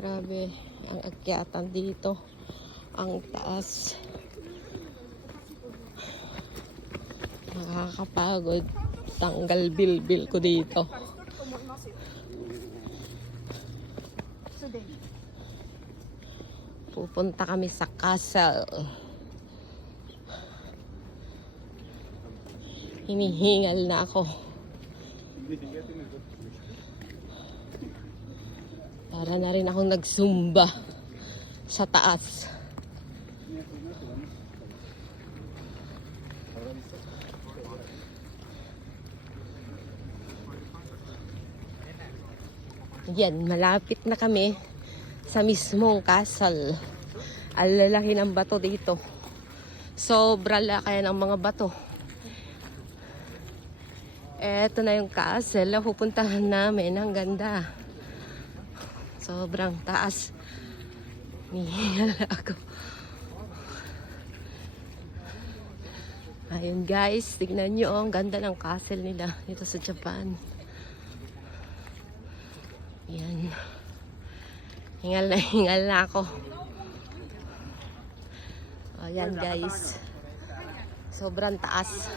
Grabe ang akyatan dito. Ang taas. Nakakapagod. Tanggal bilbil ko dito. Pupunta kami sa castle. Hinihingal na ako. Para na rin akong nagsumba sa taas. Yan, malapit na kami sa mismong castle. Ang lalaki ng bato dito. Sobrang laki ng mga bato. Eto na yung castle na pupuntahan namin. Ang ganda. Sobrang taas. Nihingal ako. Ayun guys, tignan nyo. Ang ganda ng castle nila dito sa Japan. Yan. Hingal na ako. O yan guys. Sobrang taas.